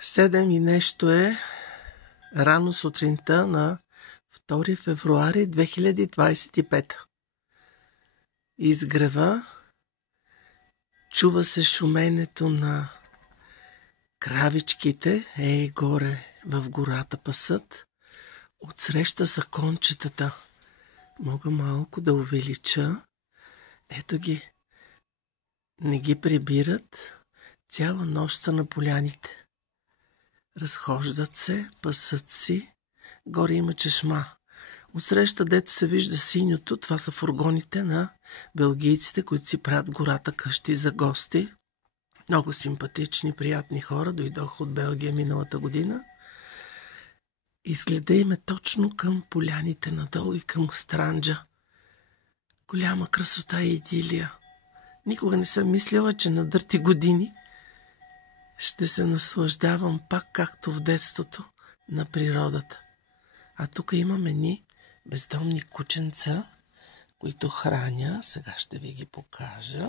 7 и нещо е рано сутринта на 2 февруари 2025. Изгрева, чува се шуменето на кравичките, горе в гората пасат. Отсреща са кончетата. Мога малко да увелича. Ето ги. Не ги прибират. Цяла нощ са на поляните. Разхождат се, пасат си. Горе има чешма. Отсреща, дето се вижда синьото, това са фургоните на белгийците, които си правят гората къщи за гости. Много симпатични, приятни хора. Дойдох от Белгия миналата година. Изгледа им точно към поляните надолу и към Странджа. Голяма красота и идилия. Никога не съм мислила, че на дърти години ще се наслаждавам пак както в детството на природата. А тук имаме ни бездомни кученца, които храня. Сега ще ви ги покажа.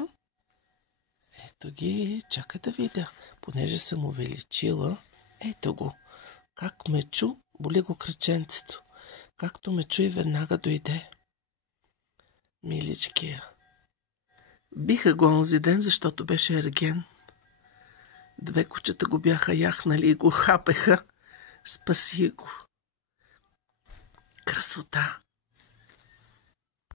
Ето ги, чакай да видя, понеже съм увеличила. Ето го, как ме чу, боли го кръченцето. Както ме чу и веднага дойде. Миличкия. Биха го онзи ден, защото беше ерген. 2 кучета го бяха яхнали и го хапеха. Спаси го. Красота.